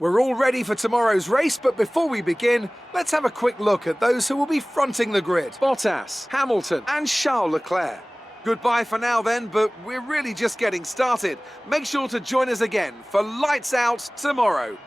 We're all ready for tomorrow's race, but before we begin, let's have a quick look at those who will be fronting the grid. Bottas, Hamilton and Charles Leclerc. Goodbye for now then, but we're really just getting started. Make sure to join us again for Lights Out tomorrow.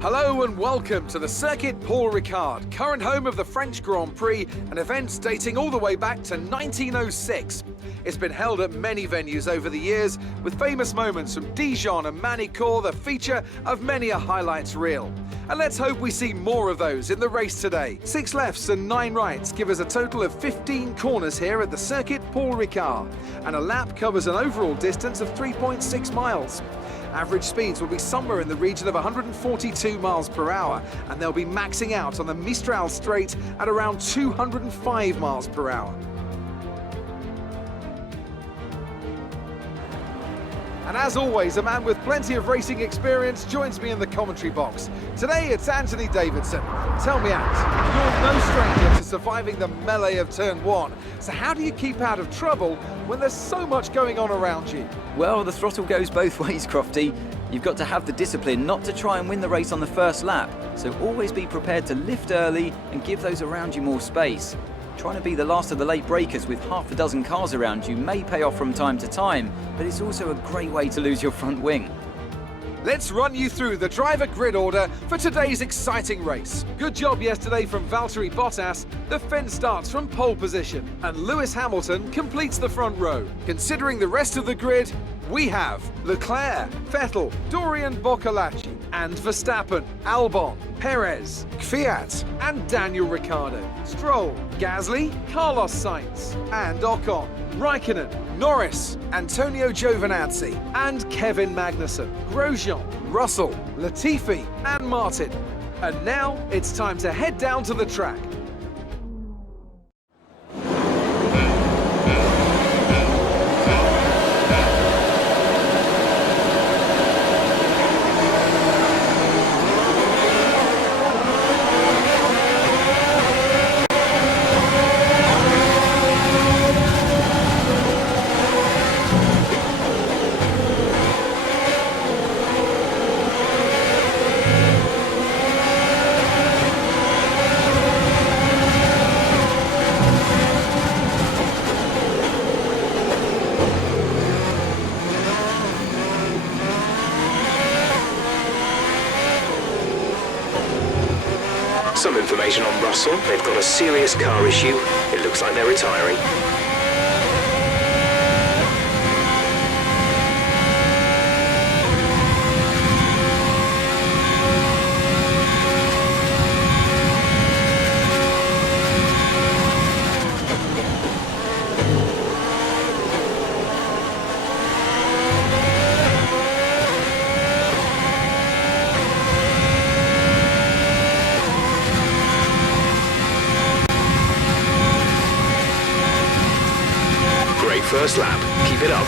Hello and welcome to the Circuit Paul Ricard, current home of the French Grand Prix, an event dating all the way back to 1906. It's been held at many venues over the years, with famous moments from Dijon and Manicourt the feature of many a highlights reel. And let's hope we see more of those in the race today. 6 lefts and 9 rights give us a total of 15 corners here at the Circuit Paul Ricard, and a lap covers an overall distance of 3.6 miles. Average speeds will be somewhere in the region of 142 miles per hour, and they'll be maxing out on the Mistral Straight at around 205 miles per hour. And as always, a man with plenty of racing experience joins me in the commentary box. Today it's Anthony Davidson. Tell me, Ant, you're no stranger to surviving the melee of turn 1. So how do you keep out of trouble when there's so much going on around you? Well, the throttle goes both ways, Crofty. You've got to have the discipline not to try and win the race on the first lap. So always be prepared to lift early and give those around you more space. Trying to be the last of the late breakers with half a dozen cars around you may pay off from time to time, but it's also a great way to lose your front wing. Let's run you through the driver grid order for today's exciting race. Good job yesterday from Valtteri Bottas. The fence starts from pole position, and Lewis Hamilton completes the front row. Considering the rest of the grid, we have Leclerc, Vettel, Dorian Boccolacci, and Verstappen, Albon, Perez, Kvyat, and Daniel Ricciardo, Stroll, Gasly, Carlos Sainz, and Ocon, Raikkonen, Norris, Antonio Giovinazzi, and Kevin Magnussen, Grosjean, Russell, Latifi, and Martin. And now it's time to head down to the track. Some information on Russell. They've got a serious car issue. It looks like they're retiring. First lap. Keep it up.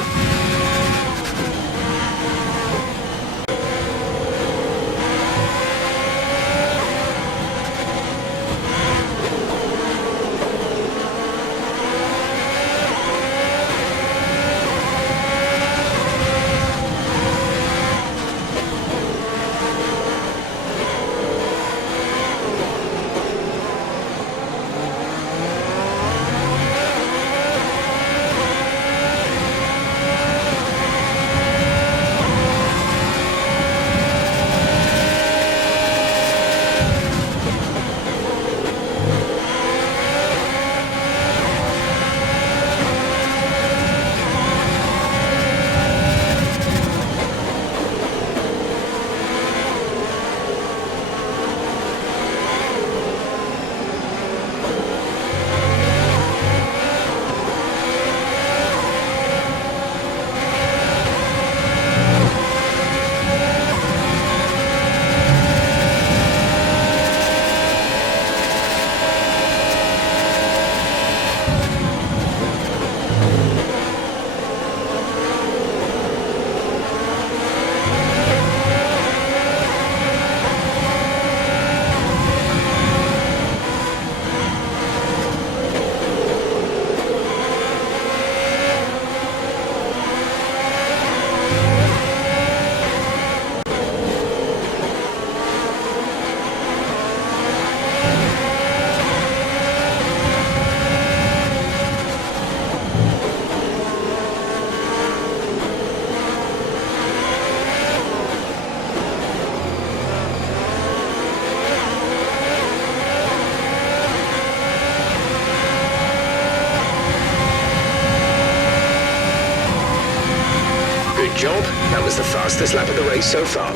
That was the fastest lap of the race so far.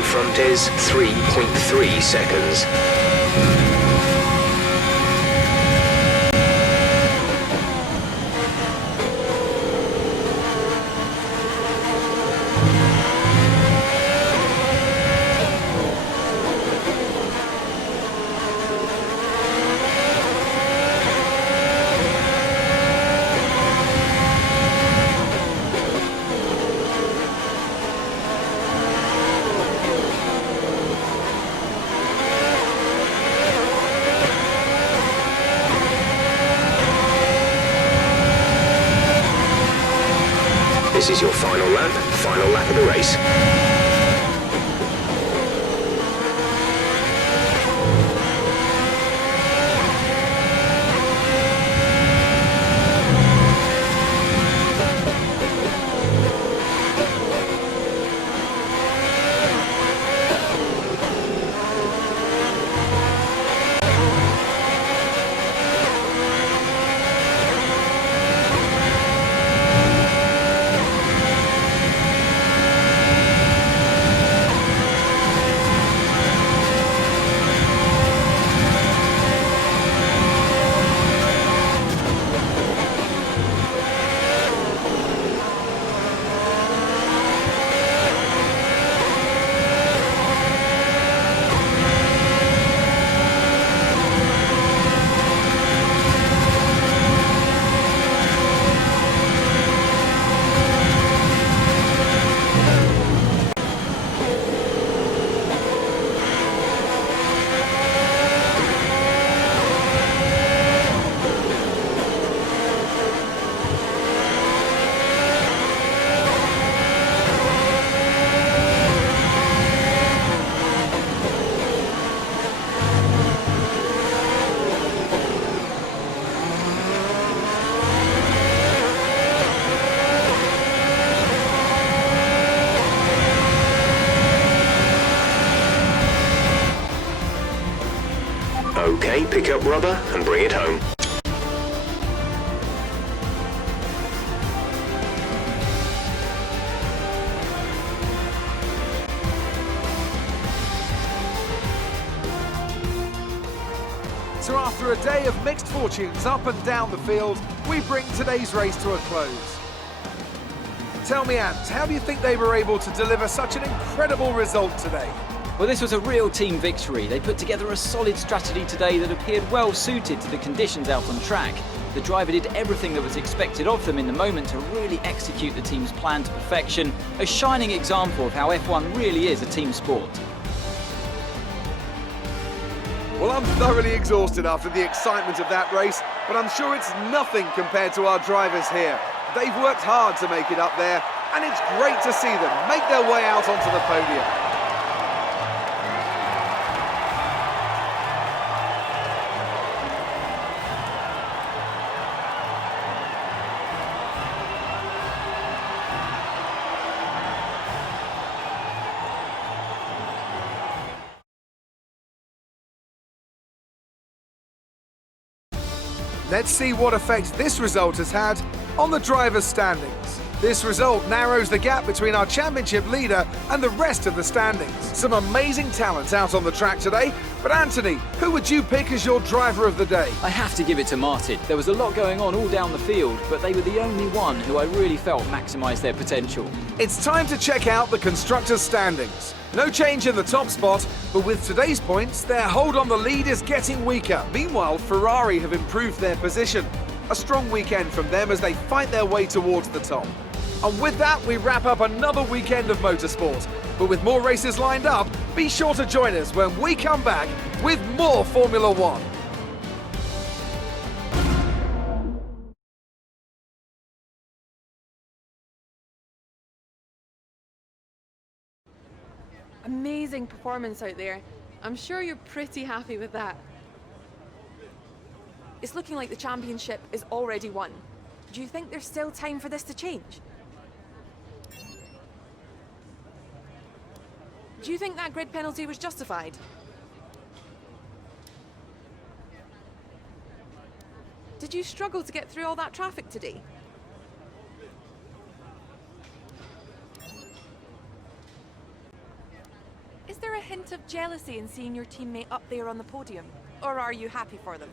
Front is 3.3 seconds. This is your final lap of the race. Okay, pick up rubber and bring it home. So after a day of mixed fortunes up and down the field, we bring today's race to a close. Tell me, Ant, how do you think they were able to deliver such an incredible result today? Well, this was a real team victory. They put together a solid strategy today that appeared well suited to the conditions out on track. The driver did everything that was expected of them in the moment to really execute the team's plan to perfection, a shining example of how F1 really is a team sport. Well, I'm thoroughly exhausted after the excitement of that race, but I'm sure it's nothing compared to our drivers here. They've worked hard to make it up there, and it's great to see them make their way out onto the podium. Let's see what effect this result has had on the drivers' standings. This result narrows the gap between our championship leader and the rest of the standings. Some amazing talent out on the track today, but Anthony, who would you pick as your driver of the day? I have to give it to Martin. There was a lot going on all down the field, but they were the only one who I really felt maximised their potential. It's time to check out the constructors' standings. No change in the top spot, but with today's points, their hold on the lead is getting weaker. Meanwhile, Ferrari have improved their position. A strong weekend from them as they fight their way towards the top. And with that, we wrap up another weekend of motorsport. But with more races lined up, be sure to join us when we come back with more Formula One. Amazing performance out there. I'm sure you're pretty happy with that. It's looking like the championship is already won. Do you think there's still time for this to change? Do you think that grid penalty was justified? Did you struggle to get through all that traffic today? Is there a hint of jealousy in seeing your teammate up there on the podium? Or are you happy for them?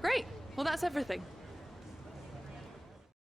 Great. Well, that's everything.